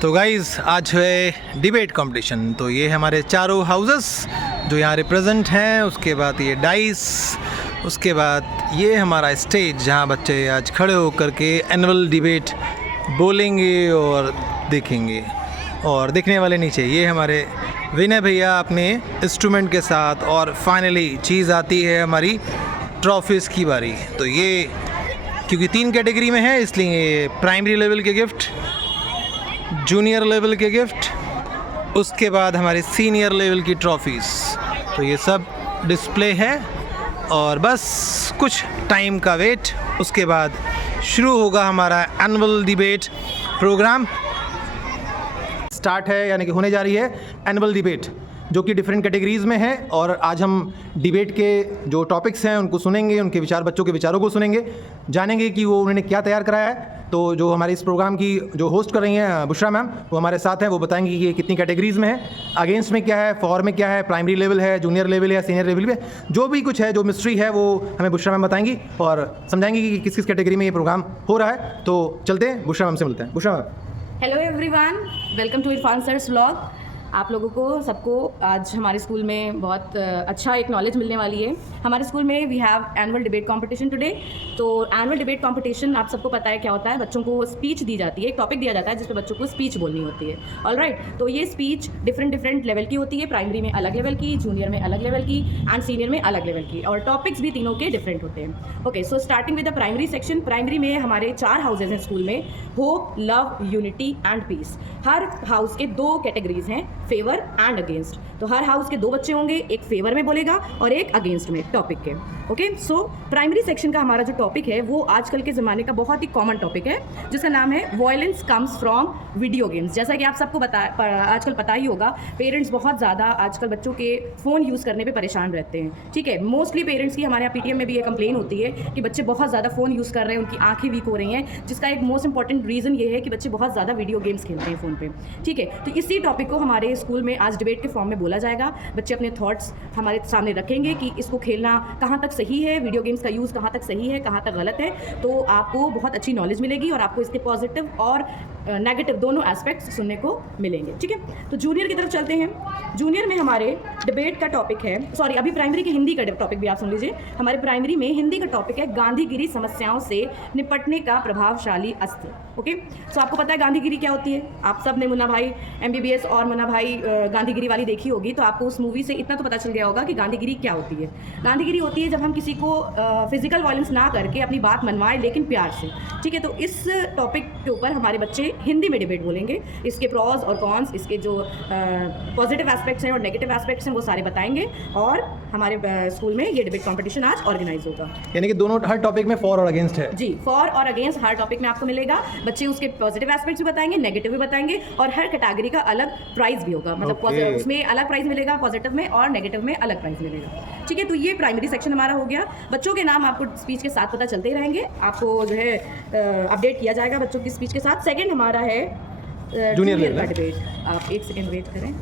तो गाइज़ आज है डिबेट कंपटीशन। तो ये हमारे चारों हाउसेस जो यहाँ रिप्रेजेंट हैं, उसके बाद ये डाइस, उसके बाद ये हमारा स्टेज जहाँ बच्चे आज खड़े होकर के एनुअल डिबेट बोलेंगे और देखेंगे। और देखने वाले नीचे ये हमारे विनय भैया अपने इंस्ट्रूमेंट के साथ। और फाइनली चीज़ आती है हमारी ट्रॉफीज़ की बारी। तो ये क्योंकि 3 कैटेगरी में है, इसलिए प्राइमरी लेवल के गिफ्ट, जूनियर लेवल के गिफ्ट, उसके बाद हमारे सीनियर लेवल की ट्रॉफीज़। तो ये सब डिस्प्ले है और बस कुछ टाइम का वेट, उसके बाद शुरू होगा हमारा एनुअल डिबेट प्रोग्राम। स्टार्ट है, यानी कि होने जा रही है एनुअल डिबेट जो कि डिफरेंट कैटेगरीज़ में है। और आज हम डिबेट के जो टॉपिक्स हैं उनको सुनेंगे, उनके विचार, बच्चों के विचारों को सुनेंगे, जानेंगे कि वो उन्होंने क्या तैयार कराया है। तो जो हमारे इस प्रोग्राम की जो होस्ट कर रही हैं बुशरा मैम, वो हमारे साथ हैं, वो बताएंगी कि ये कितनी कैटेगरीज़ में है, अगेंस्ट में क्या है, फॉर में क्या है, प्राइमरी लेवल है, जूनियर लेवल है या सीनियर लेवल पे, जो भी कुछ है, जो मिस्ट्री है, वो हमें बुशरा मैम बताएंगी और समझाएंगी कि किस किस कैटेगरी में ये प्रोग्राम हो रहा है। तो चलते हैं, बुशरा मैम से मिलते हैं। Bushra ma'am. Hello everyone, welcome to Irfan sir's vlog. आप लोगों को सबको आज हमारे स्कूल में बहुत अच्छा एक नॉलेज मिलने वाली है। हमारे स्कूल में we have annual debate competition today. तो एनुअल डिबेट कंपटीशन आप सबको पता है क्या होता है। बच्चों को स्पीच दी जाती है, एक टॉपिक दिया जाता है जिस पे बच्चों को स्पीच बोलनी होती है। ऑलराइट, तो ये स्पीच डिफरेंट लेवल की होती है। प्राइमरी में अलग लेवल की, जूनियर में अलग लेवल की एंड सीनियर में अलग लेवल की, और टॉपिक्स भी तीनों के डिफरेंट होते हैं। Okay, so starting with the primary section. Primary में हमारे 4 हाउसेज हैं स्कूल में, hope, love, unity and peace. हर हाउस के 2 कैटेगरीज हैं, फेवर एंड अगेंस्ट। तो हर हाउस के 2 बच्चे होंगे, एक फेवर में बोलेगा और एक अगेंस्ट में टॉपिक के। ओके, सो प्राइमरी सेक्शन का हमारा जो टॉपिक है वो आजकल के ज़माने का बहुत ही कॉमन टॉपिक है, जिसका नाम है violence comes from video games. जैसा कि आप सबको आजकल पता ही होगा, पेरेंट्स बहुत ज़्यादा आजकल बच्चों के फ़ोन यूज़ करने पे परेशान रहते हैं। ठीक है, मोस्टली पेरेंट्स की हमारे यहाँ पीटीएम में भी ये कंप्लेन होती है कि बच्चे बहुत ज़्यादा फ़ोन यूज़ कर रहे हैं, उनकी आँखें वीक हो रही हैं, जिसका एक मोस्ट इंपॉर्टेंट रीज़न ये है कि बच्चे बहुत ज़्यादा वीडियो गेम्स खेलते हैं फ़ोन पर। ठीक है, तो इसी टॉपिक को हमारे स्कूल में आज डिबेट के फॉर्म में बोला जाएगा। बच्चे अपने थॉट्स हमारे सामने रखेंगे कि इसको खेलना कहाँ तक सही है, वीडियो गेम्स का यूज़ कहाँ तक सही है, कहाँ तक गलत है। तो आपको बहुत अच्छी नॉलेज मिलेगी और आपको इसके पॉजिटिव और नेगेटिव दोनों एस्पेक्ट्स सुनने को मिलेंगे। ठीक है, तो जूनियर की तरफ चलते हैं। जूनियर में हमारे डिबेट का टॉपिक है, सॉरी अभी प्राइमरी की हिंदी का टॉपिक भी आप सुन लीजिए। हमारे प्राइमरी में हिंदी का टॉपिक है गांधीगिरी समस्याओं से निपटने का प्रभावशाली अस्त्र। ओके, सो आपको पता है गांधीगिरी क्या होती है। आप सब ने मुन्ना भाई MBBS और मुन्ना भाई गांधीगिरी वाली देखी होगी, तो आपको उस मूवी से इतना तो पता चल गया होगा कि गांधीगिरी क्या होती है। गांधीगिरी होती है जब हम किसी को फिजिकल वायलेंस ना करके अपनी बात मनवाएं, लेकिन प्यार से। ठीक है, तो इस टॉपिक के ऊपर हमारे बच्चे हिंदी में डिबेट बोलेंगे। इसके प्रॉज और कॉन्स, इसके जो पॉजिटिव एस्पेक्ट्स हैं और नेगेटिव एस्पेक्ट्स हैं, वो सारे बताएंगे। और हमारे स्कूल में ये डिबेट कंपटीशन आज ऑर्गेनाइज होगा। यानी कि दोनों हर टॉपिक में फॉर और अगेंस्ट है। जी, फॉर और अगेंस्ट हर टॉपिक में आपको मिलेगा। बच्चे उसके पॉजिटिव एस्पेक्ट्स भी बताएंगे, नेगेटिव भी बताएंगे, और हर कैटेगरी का अलग प्राइज भी होगा। मतलब उसमें अलग प्राइज मिलेगा पॉजिटिव में, और नेगेटिव में अलग प्राइज मिलेगा। ठीक है, तो ये प्राइमरी सेक्शन हमारा हो गया। बच्चों के नाम आपको स्पीच के साथ पता चलते ही रहेंगे, आपको जो है अपडेट किया जाएगा बच्चों की स्पीच के साथ। सेकंड हमारा है जूनियर का डिबेट। आप एक सेकंड वेट करें।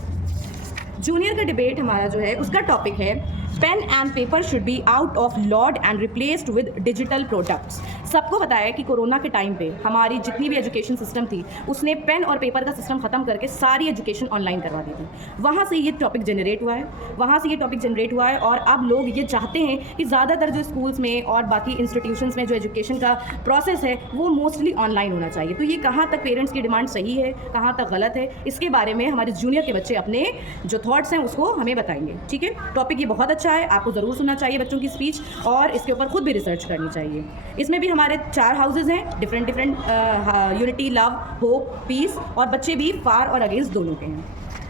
जूनियर का डिबेट हमारा जो है उसका टॉपिक है pen and paper should be out of lord and replaced with digital products. सबको पता है कि कोरोना के टाइम पे हमारी जितनी भी एजुकेशन सिस्टम थी, उसने पेन और पेपर का सिस्टम ख़त्म करके सारी एजुकेशन ऑनलाइन करवा दी थी। वहाँ से ये टॉपिक जनरेट हुआ है और अब लोग ये चाहते हैं कि ज़्यादातर जो स्कूल्स में और बाकी इंस्टीट्यूशंस में जो एजुकेशन का प्रोसेस है वो मोस्टली ऑनलाइन होना चाहिए। तो ये कहाँ तक पेरेंट्स की डिमांड सही है, कहाँ तक गलत है, इसके बारे में हमारे जूनियर के बच्चे अपने जो थॉट्स हैं उसको हमें बताएंगे। ठीक है, टॉपिक ये बहुत अच्छा है, आपको ज़रूर सुनना चाहिए बच्चों की स्पीच, और इसके ऊपर खुद भी रिसर्च करनी चाहिए। इसमें भी हमारे 4 हाउसेज हैं, different unity, love, hope, peace, और बच्चे भी फार और अगेंस्ट दोनों के हैं।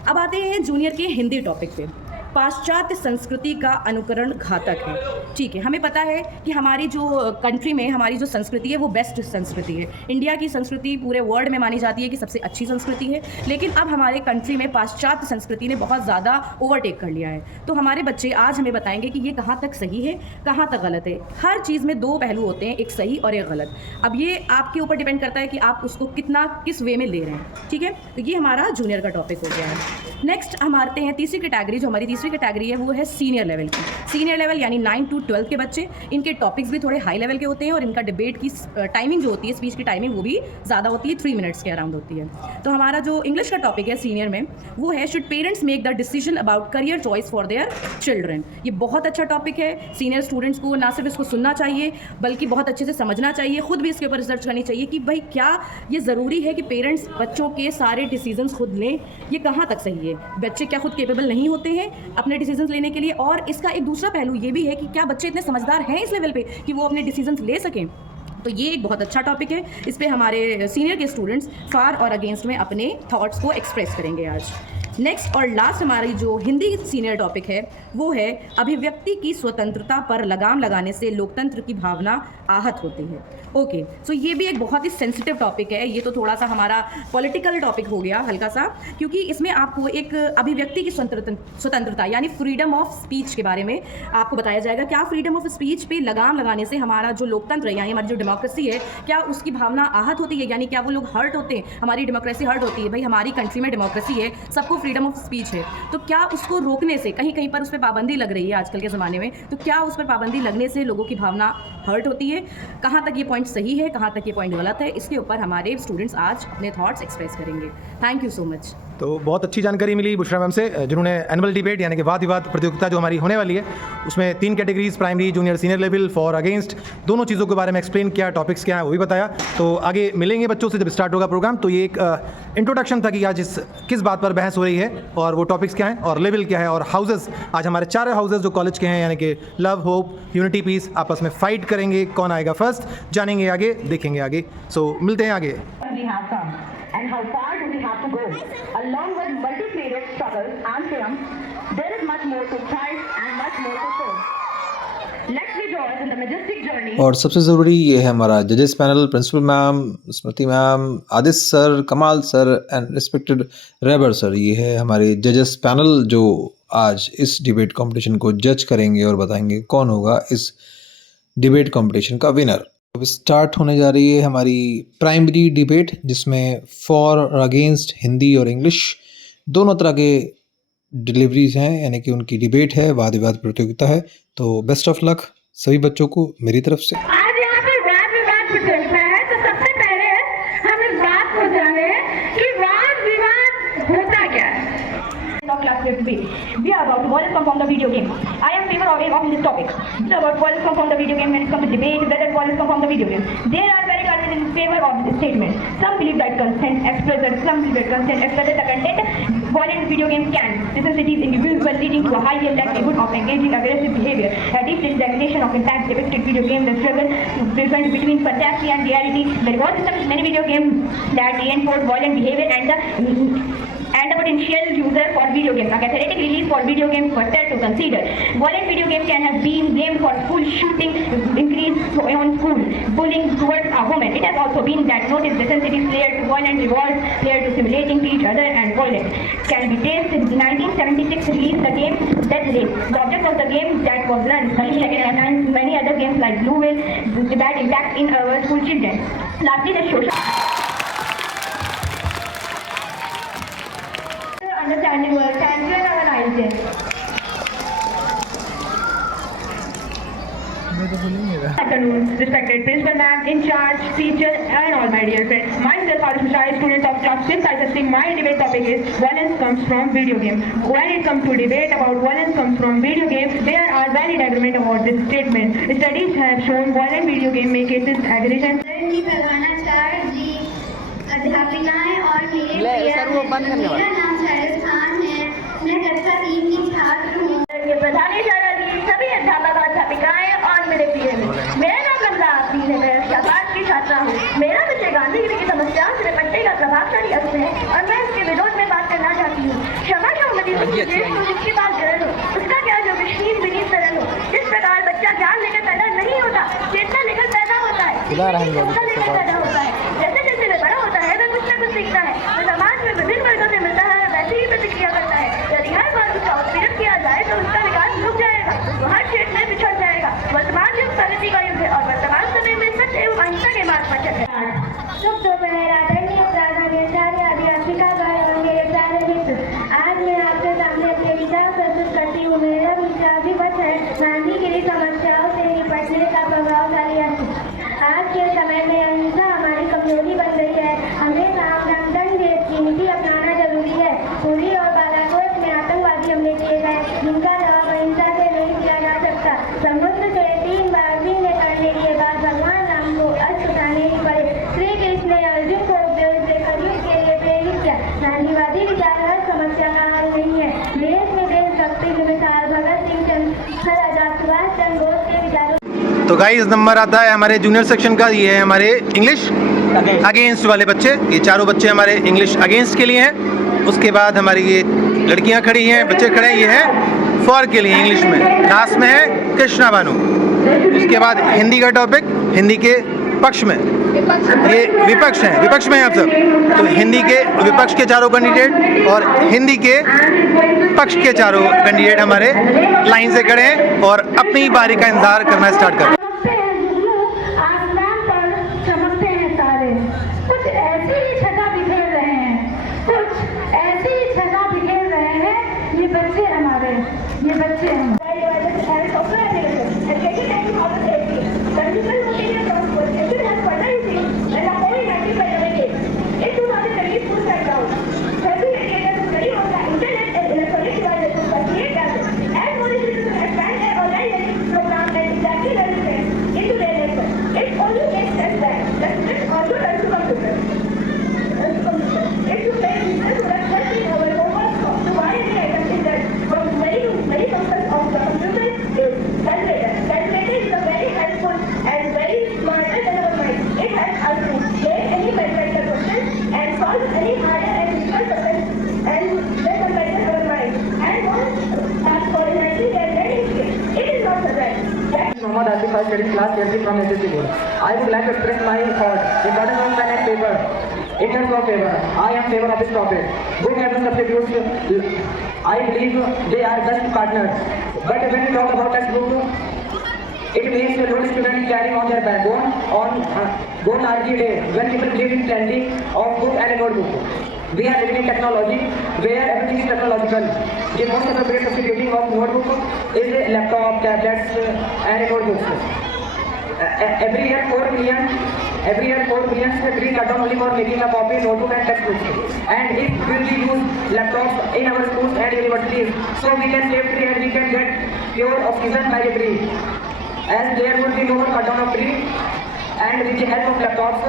अब आते हैं जूनियर के हिंदी टॉपिक पे। पाश्चात्य संस्कृति का अनुकरण घातक है। ठीक है, हमें पता है कि हमारी जो कंट्री में हमारी जो संस्कृति है वो बेस्ट संस्कृति है। इंडिया की संस्कृति पूरे वर्ल्ड में मानी जाती है कि सबसे अच्छी संस्कृति है, लेकिन अब हमारे कंट्री में पाश्चात्य संस्कृति ने बहुत ज़्यादा ओवरटेक कर लिया है। तो हमारे बच्चे आज हमें बताएंगे कि ये कहाँ तक सही है, कहाँ तक गलत है। हर चीज़ में 2 पहलू होते हैं, एक सही और एक गलत। अब ये आपके ऊपर डिपेंड करता है कि आप उसको किस वे में ले रहे हैं। ठीक है, तो ये हमारा जूनियर का टॉपिक हो गया है। नेक्स्ट हम आते हैं तीसरी कैटेगरी, जो हमारी तीसरी दूसरी कैटेगरी है वो है सीनियर लेवल की। सीनियर लेवल यानी 9 to 12 के बच्चे, इनके टॉपिक्स भी थोड़े हाई लेवल के होते हैं और इनका डिबेट की टाइमिंग जो होती है, स्पीच की टाइमिंग वो भी ज़्यादा होती है, 3 मिनट्स के अराउंड होती है। तो हमारा जो इंग्लिश का टॉपिक है सीनियर में वो है should parents make the decision about career choice for their children. ये बहुत अच्छा टॉपिक है। सीनियर स्टूडेंट्स को ना सिर्फ इसको सुनना चाहिए बल्कि बहुत अच्छे से समझना चाहिए, खुद भी इसके ऊपर रिसर्च करनी चाहिए कि भाई क्या ये ज़रूरी है कि पेरेंट्स बच्चों के सारे डिसीजंस खुद लें, ये कहाँ तक सही है, बच्चे क्या खुद केपेबल नहीं होते हैं अपने डिसीजंस लेने के लिए। और इसका एक दूसरा पहलू ये भी है कि क्या बच्चे इतने समझदार हैं इस लेवल पे कि वो अपने डिसीजंस ले सकें। तो ये एक बहुत अच्छा टॉपिक है। इस पे हमारे सीनियर के स्टूडेंट्स फॉर और अगेंस्ट में अपने थॉट्स को एक्सप्रेस करेंगे आज। नेक्स्ट और लास्ट हमारी जो हिंदी सीनियर टॉपिक है वो है अभिव्यक्ति की स्वतंत्रता पर लगाम लगाने से लोकतंत्र की भावना आहत होती है। ओके, सो ये भी एक बहुत ही सेंसिटिव टॉपिक है। ये तो थोड़ा सा हमारा पॉलिटिकल टॉपिक हो गया हल्का सा, क्योंकि इसमें आपको एक अभिव्यक्ति की स्वतंत्रता यानी फ्रीडम ऑफ स्पीच के बारे में आपको बताया जाएगा। क्या फ्रीडम ऑफ स्पीच पे लगाम लगाने से हमारा जो लोकतंत्र है यानी हमारी जो डेमोक्रेसी है, क्या उसकी भावना आहत होती है, यानी क्या वो लोग हर्ट होते हैं, हमारी डेमोक्रेसी हर्ट होती है। भाई हमारी कंट्री में डेमोक्रेसी है, सबको फ्रीडम ऑफ स्पीच है, तो क्या उसको रोकने से कहीं कहीं पर उस पर पाबंदी लग रही है आजकल के ज़माने में, तो क्या उस पर पाबंदी लगने से लोगों की भावना हर्ट होती है, कहाँ तक ये पॉइंट सही है, कहाँ तक ये पॉइंट गलत है, इसके ऊपर हमारे स्टूडेंट्स आज अपने थॉट्स एक्सप्रेस करेंगे। Thank you so much. तो बहुत अच्छी जानकारी मिली बुशरा मैम से, जिन्होंने एनुअल डिबेट यानी कि वाद विवाद प्रतियोगिता जो हमारी होने वाली है उसमें 3 categories primary, junior, senior level, for against, दोनों चीज़ों के बारे में एक्सप्लेन किया, टॉपिक्स क्या है वो भी बताया। तो आगे मिलेंगे बच्चों से जब स्टार्ट होगा प्रोग्राम। तो ये एक इंट्रोडक्शन था कि आज किस बात पर बहस हो रही है और वो टॉपिक्स क्या हैं और लेवल क्या है और हाउसेस। आज हमारे 4 हाउसेस जो कॉलेज के हैं यानी कि लव, होप, यूनिटी, पीस आपस में फाइट करेंगे, कौन आएगा फर्स्ट जानेंगे आगे, देखेंगे आगे। सो मिलते हैं आगे। We have come and how far do we have to go? Along with multi-period struggles and triumphs, there is much more to fight and much more to show. Let's rejoice in the majestic journey. और सबसे ज़रूरी ये है हमारा जजेस panel, principal ma'am, स्मृति ma'am, Aditya sir, कमाल sir and respected rebar sir. ये है हमारे जजेस पैनल जो आज इस डिबेट कंपटीशन को जज करेंगे और बताएंगे कौन होगा इस डिबेट कंपटीशन का विनर। अब स्टार्ट होने जा रही है हमारी प्राइमरी डिबेट, जिसमें फॉर और अगेंस्ट हिंदी और इंग्लिश दोनों तरह के डिलीवरीज हैं, यानी कि उनकी डिबेट है, वाद विवाद प्रतियोगिता है। तो बेस्ट ऑफ लक सभी बच्चों को मेरी तरफ से। आज यहाँ पे वाद विवाद प्रतियोगिता है, तो सबसे पहले हम इस बात को जाने कि वाद विवाद होता क्या है। We are about to violence come from the video game. I am favor of this topic. It's about violence come from the video game when it comes to debate, whether violence come from the video game. There are very arguments in favor of this statement. Some believe that consent expressed, some believe that consent expressed the content violent video games can necessities individuals leading to a high likelihood of engaging aggressive behavior. A deep examination of impact depicted video game the struggle to difference between fantasy and reality. The reward system is many video games that reinforce violent behavior and the potential user for video games. A catalytic release for video games for that to consider. Violent video game can have been blamed for school shooting, increase on school bullying towards a woman. It has also been that notice the sensitive player to violent rewards, player to simulating to each other and violence. Can be traced in 1976 release the game Death Race. The object of the game that was learned, and many other games like Blue Whale, the bad impact in our school children. Lastly, the social understanding world. Thank you and have a nice day. Afternoon, respected principal ma'am, in charge, teacher, and all my dear friends. Myself, Arish Mishra, student of class 5th ISSC. My debate topic is violence comes from video game. When it comes to debate about violence comes from video games, there are valid arguments about this statement. Studies have shown violent video game may cases aggression. प्रधानाचार्य जी, अध्यापिकाएं और मेरा नाम शरद खान है। मैं कक्षा 3 की छात्र हूँ। प्रधानाचार्य जी, सभी अध्यापक और अध्यापिकाएं और मेरे प्रिय मित्र, मेरा नाम कमला आफरीन है। मैं कक्षा 5 की छात्रा हूँ। मेरा विषय गांधीगिरी की समस्याओं से निपटने का प्रभावशाली अस्त्र है और मैं इसके विरोध में बात करना चाहती हूँ। क्षमा शामती देश को जिसकी बात सरल हो, उसका क्या जो विश्नीत विनीत सरल हो। जिस प्रकार बच्चा ज्ञान लेकर पैदा नहीं होता, चेतना लेकर पैदा होता है, लेकर पैदा होता है। जैसे जैसे वे बड़ा होता है, वह कुछ न कुछ सीखता है, वह समाज में विभिन्न वर्गों से मिलता है, वैसे ही प्रतिक्रिया करता है। यदि हर वर्ग उसका उत्पीड़न किया जाए तो उसका विकास रुक जाएगा, वो हर क्षेत्र में पिछड़ जाएगा। वर्तमान युग प्रगति का युग है और वर्तमान समय में सत्य एवं अहिंसा के मार्ग पर चल रहा है। शुभ दोपहर आदरणीय प्राचार्य, अध्यापिका और मेरे प्यारे मित्र। आज मैं आपके सामने अपने विचार प्रस्तुत करती तो गाइस नंबर आता है हमारे जूनियर सेक्शन का, ये है हमारे इंग्लिश अगेंस्ट वाले बच्चे, ये चारों बच्चे हमारे इंग्लिश अगेंस्ट के लिए हैं। उसके बाद हमारी ये लड़कियां खड़ी हैं, बच्चे खड़े हैं, ये है फॉर के लिए इंग्लिश में। लास्ट में है कृष्णा बानू। उसके बाद हिंदी का टॉपिक, हिंदी के पक्ष में, ये विपक्ष हैं, विपक्ष में हैं आप सब। तो हिंदी के विपक्ष के चारों कैंडिडेट और हिंदी के पक्ष के चारों कैंडिडेट हमारे लाइन से खड़े हैं और अपनी बारी का इंतजार करना स्टार्ट कर। चमकते हैं जुगनू, आसमान पर चमकते हैं तारे, कुछ ऐसी ही छटा बिखेर रहे हैं, कुछ ऐसी ही छटा बिखेर रहे हैं ये बच्चे हमारे, ये बच्चे हैं। Mohammad Asif, I studied class 10th from SSC board. I would like to express my thought regarding on pen and paper. In terms of favor, I am favor of this topic. Book and substitutes, I believe they are best partners. But when we talk about textbook, it means the old students carrying on their backbone on one RG day when people believe in plenty of book and a notebook. We are living in technology where everything is technological. The most appropriate substituting of notebook is a laptop, tablets, and a notebook. Every year 4 million trees are done only for making a copy, notebook, and textbooks. And if we use laptops in our schools and universities, so we can save tree and we can get pure oxygen by the tree. As there would be no more cut down of tree, and with the help of laptops.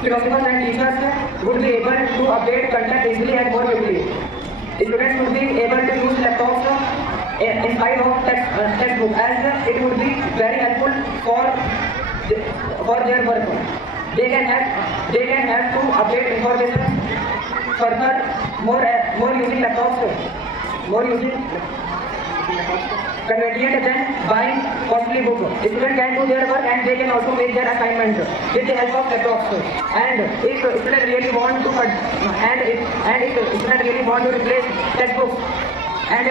Philosophers and teachers would be able to update content easily and more quickly. Students would be able to use laptops in spite of textbook, as it would be very helpful for their work. They can have to update information further, more using laptops, convenient than buying costly book. Students can do their work and they can also make their assignment with the help of laptops. And if students really want to replace textbooks and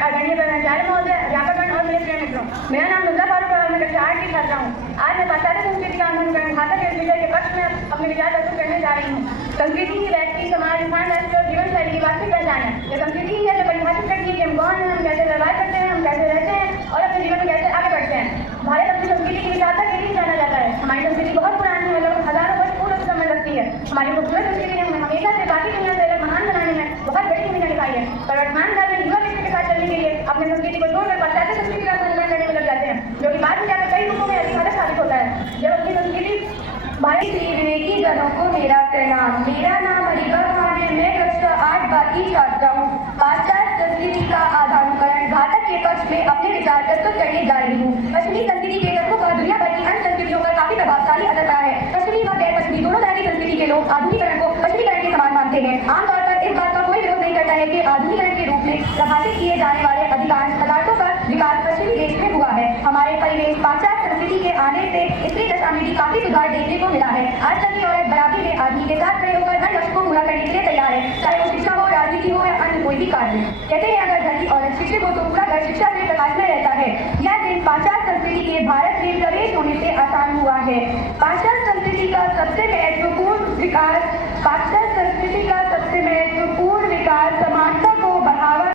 आदरणीय प्राचार्य महोदय, अध्यापकगण और मेरे प्रिय मित्रों, मेरा नाम दुर्गा फारूक और मैं कक्षा 8 की छात्रा हूँ। आज मैं पाश्चात्य संस्कृति का अनुकरण घातक इस विषय के पक्ष में अपने विचार प्रस्तुत करने जा रही हूँ। संस्कृति ही व्यक्ति, समाज, इंसान, राष्ट्र और जीवन शैली की वास्तविक पहचान है। यह संस्कृति ही है जो परिभाषित करती है कि हम कौन हैं, हम कैसे व्यवहार करते हैं, हम कैसे रहते हैं और अपने जीवन में कैसे आगे बढ़ते हैं। भारत अपनी संस्कृति की विशालता के लिए जाना जाता है। हमारी संस्कृति बहुत पुरानी है, लगभग हजारों वर्ष पूर्व से संबंध रखती है। हमारी खूबसूरत संस्कृति ने हमें हमेशा से बाकी दुनिया से अलग महान बनाने में बहुत बड़ी भूमिका निभाई है। पर वर्तमान काल में युवा व्यक्ति के साथ चलने के लिए अपने संस्कृति को छोड़कर पाश्चात्य संस्कृति का अनुकरण करने में लग जाते हैं, जो कि बाद में जाकर कई रूपों में अधिक साबित होता है। जब अपनी संस्कृति भारत श्री विवेकी जनों को मेरा प्रणाम। मेरा नाम हरिका कुमार है, मैं कक्षा 8 बाकी छात्रा हूँ। पाश्चात्य संस्कृति का आधानुकरण घातक के पक्ष में अपने विचार प्रस्तुत करने जा रही हूँ। पश्चिमी संस्कृति के तत्वों का दुनिया भर की अन्य संस्कृतियों पर काफी प्रभावशाली असर पड़ा है। पश्चिमी व गैर पश्चिमी दोनों तरह की संस्कृति के लोग आधुनिकरण को पश्चिमीकरण के समान मानते हैं। आमतौर पर इस बात का कोई विरोध नहीं करता है कि आधुनिकरण के रूप में प्रभावित किए जाने वाले अधिकांश पदार्थों का विकास पश्चिमी देश में हुआ है। हमारे परिवेश पाश्चात्य संस्कृति के आने से स्त्री दशा में भी काफी सुधार देखने को मिला है। आजकल की औरत बराबरी में आदमी के साथ खड़े होकर हर लक्ष्य को पूरा करने के लिए तैयार है, चाहे वो शिक्षा हो, राजनीति हो या अन्य कोई भी कार्य। कहते हैं अगर घर की औरत शिक्षित हो तो पूरा घर शिक्षा से प्रकाश में रहता है। यह दिन पाश्चात्य संस्कृति के भारत में प्रवेश होने से आसान हुआ है। पाश्चात्य संस्कृति का सबसे महत्वपूर्ण विकास समानता को बढ़ावा।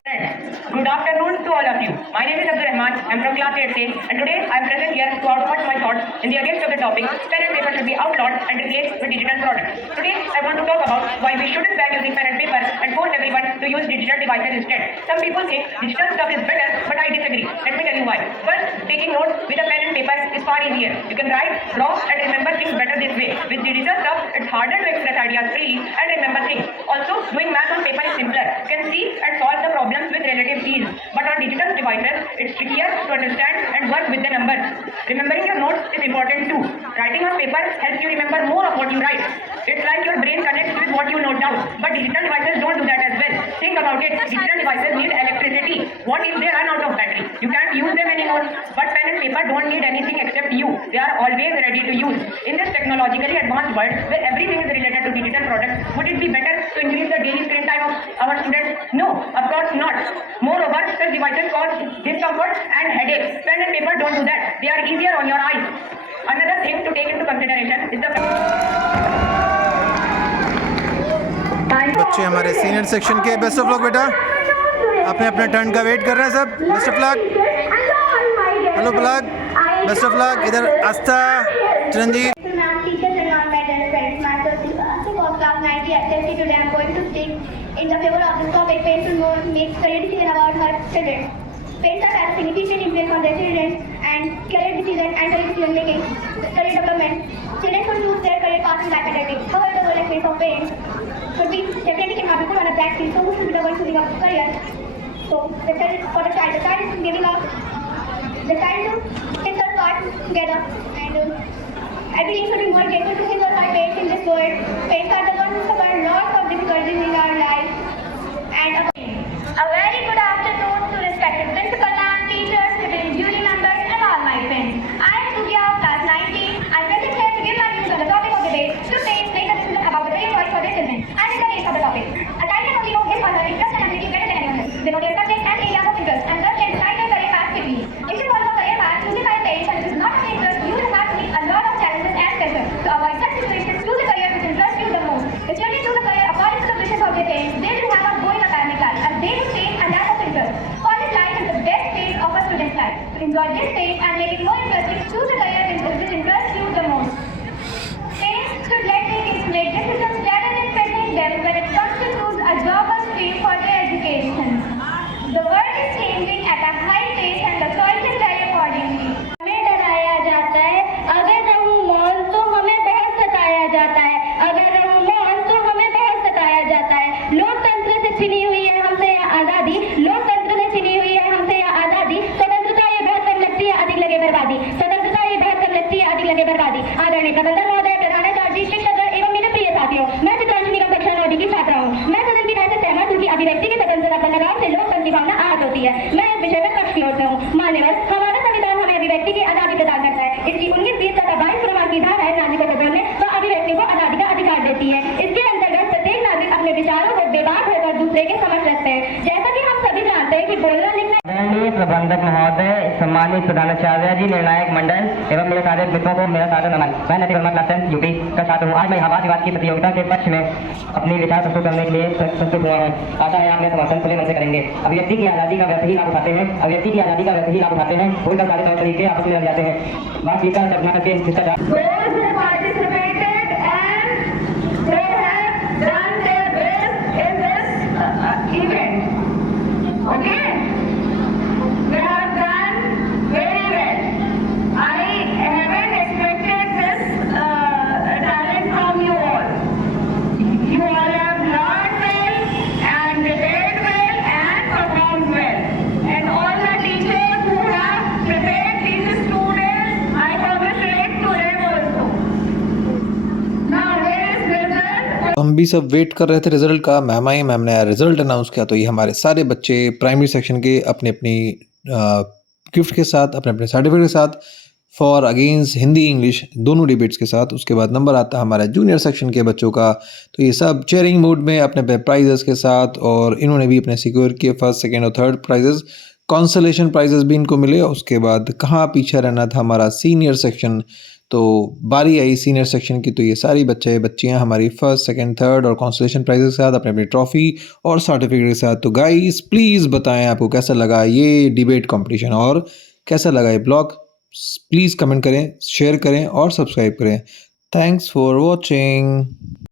Good afternoon to all of you. My name is Abdul Rahman. I am from class 8A, and today I am present here to output my thoughts in the against of the topic pen and paper should be outlawed and replaced with digital products. Today I want to talk about why we shouldn't ban using pen and paper and force everyone to use digital devices instead. Some people say digital stuff is better, but I disagree. Let me tell you why. First, taking notes with a pen and paper is far easier. You can write, draw, and remember things better this way. With digital stuff, it's harder to express ideas freely and remember things. Also, doing math on paper is simpler. You can see and solve the problems with relative ease. But on digital devices, it's trickier to understand and work with the numbers. Remembering your notes is important too. Writing on paper helps you remember more of what you write. It's like your brain connects with what you note down, but digital devices don't do that as well. Think about it. Digital devices need electricity. What if they run out of battery? You can't use them anymore. But pen and paper don't need anything except you. They are always ready to use. In this technologically advanced world where everything is related to digital products, would it be better to increase the daily screen time of our students? No, of course not. Moreover, such devices cause discomfort and headache. Pen and paper don't do that. They are easier on your eyes. Another thing to take into consideration is the बच्चे हमारे senior section के best of luck बेटा, अपने अपने turn का wait कर रहे हैं सब। Best of luck, hello plug, best of luck. इधर आस्था, चिरंजीव। Teachers and all my dear friends, myself of class 90 SSC. Today I am going to speak in the favor of this topic. Parents should make career decision about her children. Parents are a significant influence on their children and career decision and career decision making, career development. Children should choose their career path in academics. However, the role experience of parents should be definitely cannot be put on a back seat. So who should be the one choosing a career? So the child for the child is giving up. The child should take their part together and everything should be more grateful to his or her parents in this world. Parents are the ones who suffer lots of difficulties in our life. And a very good afternoon to respected principal ma'am, teachers, students, jury members, and all my friends. I am Sugya of class 19. I am present here to give my views on the topic of debate. Should parents make a decision about the career choice for their children? I will the base of the topic. A child can only know his or her interest and ability better than anyone else. They know their subject and areas of interest and thus can decide their career path quickly. If you follow a career path chosen by parents and it is not of interest, you will have to meet a lot of challenges and pressure. To avoid such situations, choose a career which interests you the most. If children choose a career according to the wishes of their parents, they will have a goal in academic life and they will face a lack of interest. College life is the best phase of a student's life. To enjoy this phase and make it more interesting, choose a career which interests you the most. Parents should let their kids make decisions rather than pressuring them when it comes to choose a job or stream for their education. The world is changing at a high pace and the choices vary accordingly. हमें डराया जाता है, अगर रहूं मौन तो हमें बहुत सताया जाता है, अगर रहूं मौन तो हमें बहुत सताया जाता है। लोकतंत्र से छिनी हुई है हमसे यह आज़ादी, लोकतंत्र से छिनी हुई है हमसे यह आज़ादी। स्वतंत्रता ये बहुत कम लगती है, अधिक लगे बर्बादी। स्वतंत्रता ये बहुत कम लगती है, अधिक लगे बर्बादी। आदरणीय प्रबंधक महोदय, प्रधानाचार्य जी, शिक्षक एवं मेरे प्रिय साथियों, मैं चित्रांजलि निगम कक्षा 9 की छात्रा हूँ। मैं सदन की राय से सहमत हूँ कि अभिव्यक्ति की स्वतंत्रता पर लगाम से लोकतंत्र की भावना आहत होती है। मैं इस विषय में पक्ष की ओर से हूँ। मान्यवर, हमारा संविधान हमें अभिव्यक्ति की आजादी प्रदान करता है। इसकी 19 तथा 22 क्रमांक की धारा है नागरिकों को बोलने व अभिव्यक्ति को आजादी का अधिकार देती है। इसके अंतर्गत प्रत्येक नागरिक अपने विचारों को बेबाक होकर दूसरे के समक्ष रखते हैं। जैसा कि हम सभी जानते हैं कि बोलना लिखना। आदरणीय प्रबंधक महोदय, सम्मानित प्रधानाचार्य जी, निर्णायक मंडल एवं मेरे सारे मित्रों को मेरा सादर नमन। मैं नटी वर्मा क्लास 10 यूपी का छात्र हूँ। आज मैं वाद विवाद की प्रतियोगिता के पक्ष में अपनी विचार प्रस्तुत करने के लिए प्रस्तुत हुआ हूँ। आशा है आप मेरा समर्थन खुले मन से करेंगे। अभिव्यक्ति की आजादी का वैसे ही लाभ उठाते हैं, अभिव्यक्ति की आजादी का वैसे ही लाभ उठाते हैं, उनका सारे तौर तरीके आपस में लग जाते हैं। बात स्वीकार करना करके शिष्टाचार हम भी सब वेट कर रहे थे रिजल्ट का। मैम आई, मैम ने रिजल्ट अनाउंस किया, तो ये हमारे सारे बच्चे प्राइमरी सेक्शन के अपने अपनी गिफ्ट के साथ, अपने अपने सर्टिफिकेट के साथ, फॉर अगेंस्ट हिंदी इंग्लिश दोनों डिबेट्स के साथ। उसके बाद नंबर आता है हमारा जूनियर सेक्शन के बच्चों का, तो ये सब चेयरिंग मोड में अपने अपने प्राइजेस के साथ, और इन्होंने भी अपने सिक्योर किए फर्स्ट, सेकेंड और थर्ड प्राइजेस। कॉन्सलेशन प्राइजेस भी इनको मिले। उसके बाद कहाँ पीछे रहना था हमारा सीनियर सेक्शन, तो बारी आई सीनियर सेक्शन की। तो ये सारी बच्चियाँ हमारी फर्स्ट, सेकंड, थर्ड और कॉन्सलेशन प्राइजेस के साथ, अपने अपनी ट्रॉफी और सर्टिफिकेट के साथ। तो गाइस प्लीज़ बताएं आपको कैसा लगा ये डिबेट कंपटीशन और कैसा लगा ये ब्लॉग। प्लीज़ कमेंट करें, शेयर करें और सब्सक्राइब करें। Thanks for watching.